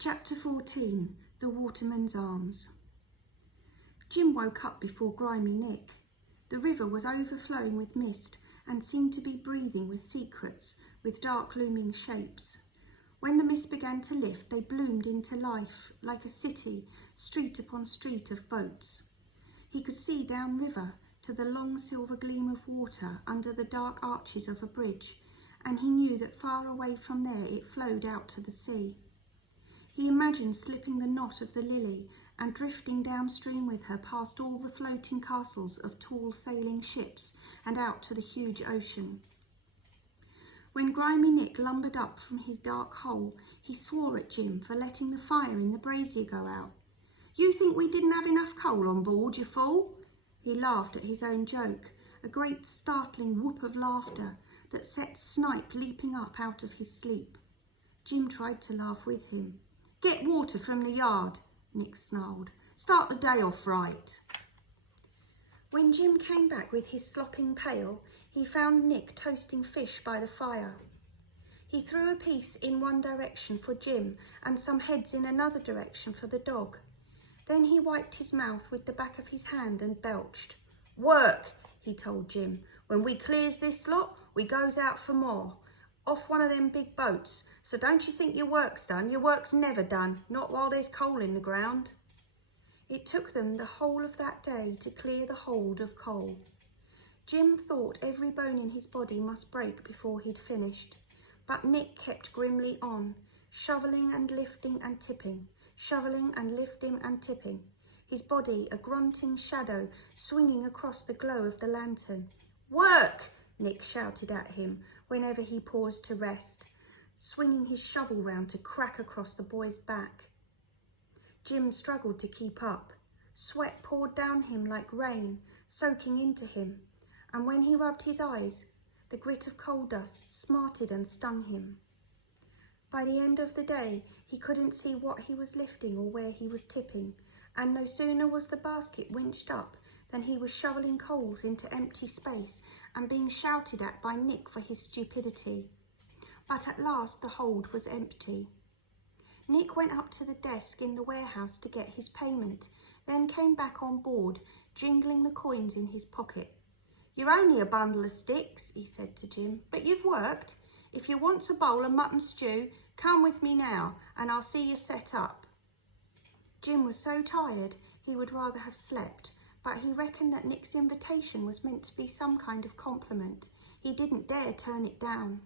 Chapter 14. The Waterman's Arms. Jim woke up before Grimy Nick. The river was overflowing with mist and seemed to be breathing with secrets, with dark looming shapes. When the mist began to lift, they bloomed into life, like a city, street upon street of boats. He could see downriver to the long silver gleam of water under the dark arches of a bridge, and he knew that far away from there it flowed out to the sea. He imagined slipping the knot of the lily and drifting downstream with her past all the floating castles of tall sailing ships and out to the huge ocean. When Grimy Nick lumbered up from his dark hole, he swore at Jim for letting the fire in the brazier go out. "You think we didn't have enough coal on board, you fool?" He laughed at his own joke, a great startling whoop of laughter that set Snipe leaping up out of his sleep. Jim tried to laugh with him. "Get water from the yard," Nick snarled. "Start the day off right." When Jim came back with his slopping pail, he found Nick toasting fish by the fire. He threw a piece in one direction for Jim and some heads in another direction for the dog. Then he wiped his mouth with the back of his hand and belched. "Work," he told Jim. "When we clears this lot, we goes out for more. Off one of them big boats. So don't you think your work's done? Your work's never done, not while there's coal in the ground." It took them the whole of that day to clear the hold of coal. Jim thought every bone in his body must break before he'd finished, but Nick kept grimly on, shoveling and lifting and tipping, shoveling and lifting and tipping, his body a grunting shadow swinging across the glow of the lantern. "Work!" Nick shouted at him whenever he paused to rest, swinging his shovel round to crack across the boy's back. Jim struggled to keep up. Sweat poured down him like rain, soaking into him, and when he rubbed his eyes, the grit of coal dust smarted and stung him. By the end of the day, he couldn't see what he was lifting or where he was tipping, and no sooner was the basket winched up than he was shoveling coals into empty space and being shouted at by Nick for his stupidity. But at last the hold was empty. Nick went up to the desk in the warehouse to get his payment, then came back on board, jingling the coins in his pocket. "You're only a bundle of sticks," he said to Jim, "but you've worked. If you want a bowl of mutton stew, come with me now, and I'll see you set up." Jim was so tired he would rather have slept, but he reckoned that Nick's invitation was meant to be some kind of compliment. He didn't dare turn it down.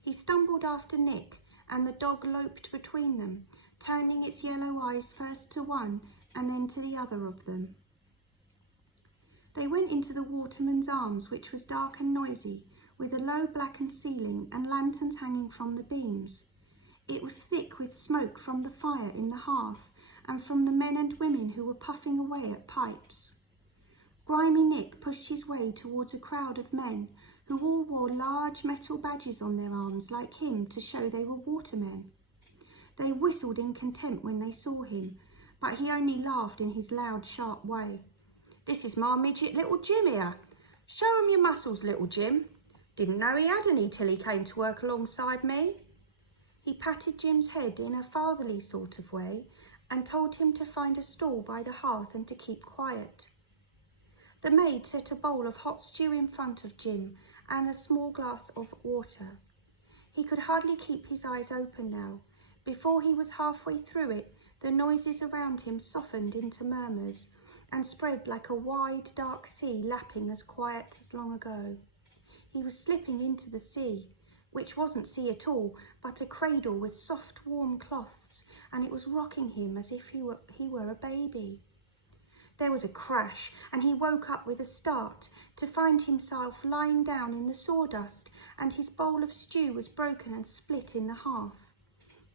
He stumbled after Nick, and the dog loped between them, turning its yellow eyes first to one and then to the other of them. They went into the Waterman's Arms, which was dark and noisy, with a low blackened ceiling and lanterns hanging from the beams. It was thick with smoke from the fire in the hearth and from the men and women who were puffing away at pipes. Grimy Nick pushed his way towards a crowd of men who all wore large metal badges on their arms like him to show they were watermen. They whistled in contempt when they saw him, but he only laughed in his loud, sharp way. "This is my midget little Jim here. Show him your muscles, little Jim. Didn't know he had any till he came to work alongside me." He patted Jim's head in a fatherly sort of way and told him to find a stall by the hearth and to keep quiet. The maid set a bowl of hot stew in front of Jim and a small glass of water. He could hardly keep his eyes open now. Before he was halfway through it, the noises around him softened into murmurs and spread like a wide, dark sea lapping as quiet as long ago. He was slipping into the sea, which wasn't sea at all, but a cradle with soft, warm cloths, and it was rocking him as if he were a baby. There was a crash, and he woke up with a start to find himself lying down in the sawdust, and his bowl of stew was broken and split in the half.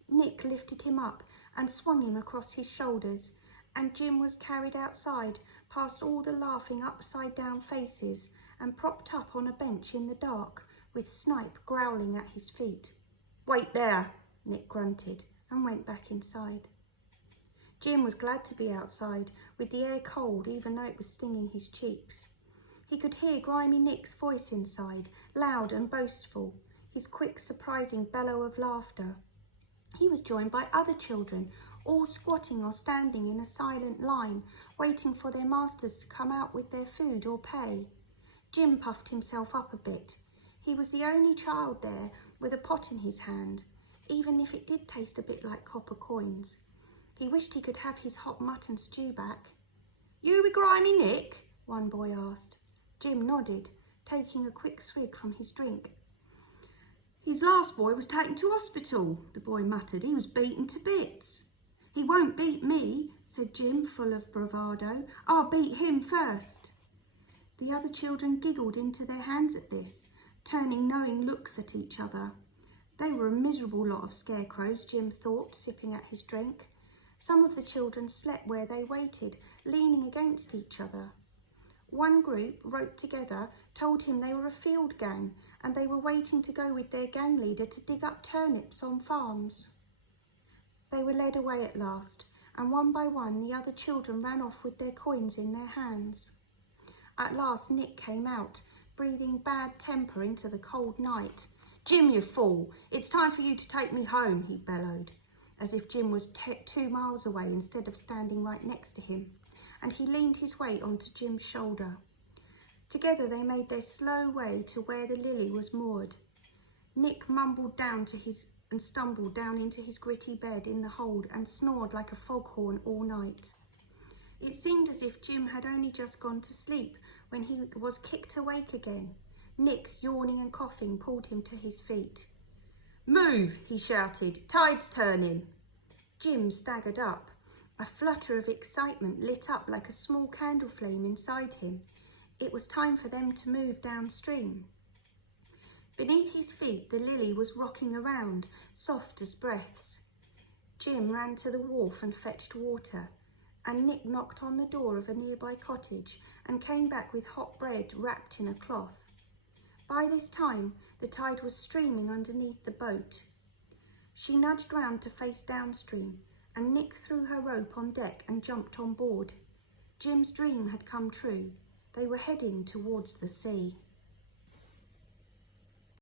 Nick lifted him up and swung him across his shoulders, and Jim was carried outside past all the laughing upside-down faces and propped up on a bench in the dark with Snipe growling at his feet. "Wait there," Nick grunted and went back inside. Jim was glad to be outside, with the air cold even though it was stinging his cheeks. He could hear Grimy Nick's voice inside, loud and boastful, his quick, surprising bellow of laughter. He was joined by other children, all squatting or standing in a silent line, waiting for their masters to come out with their food or pay. Jim puffed himself up a bit. He was the only child there with a pot in his hand, even if it did taste a bit like copper coins. He wished he could have his hot mutton stew back. "You with Grimy Nick?" one boy asked. Jim nodded, taking a quick swig from his drink. "His last boy was taken to hospital," the boy muttered. "He was beaten to bits." "He won't beat me," said Jim, full of bravado. "I'll beat him first." The other children giggled into their hands at this, turning knowing looks at each other. They were a miserable lot of scarecrows, Jim thought, sipping at his drink. Some of the children slept where they waited, leaning against each other. One group, roped together, told him they were a field gang and they were waiting to go with their gang leader to dig up turnips on farms. They were led away at last, and one by one the other children ran off with their coins in their hands. At last Nick came out, breathing bad temper into the cold night. "Jim, you fool! It's time for you to take me home," he bellowed, as if Jim was 2 miles away instead of standing right next to him, and he leaned his weight onto Jim's shoulder. Together they made their slow way to where the Lily was moored. Nick mumbled down to and stumbled down into his gritty bed in the hold and snored like a foghorn all night. It seemed as if Jim had only just gone to sleep when he was kicked awake again. Nick, yawning and coughing, pulled him to his feet. "Move," he shouted. "Tide's turning." Jim staggered up. A flutter of excitement lit up like a small candle flame inside him. It was time for them to move downstream. Beneath his feet, the Lily was rocking around, soft as breaths. Jim ran to the wharf and fetched water, and Nick knocked on the door of a nearby cottage and came back with hot bread wrapped in a cloth. By this time, the tide was streaming underneath the boat. She nudged round to face downstream, and Nick threw her rope on deck and jumped on board. Jim's dream had come true. They were heading towards the sea.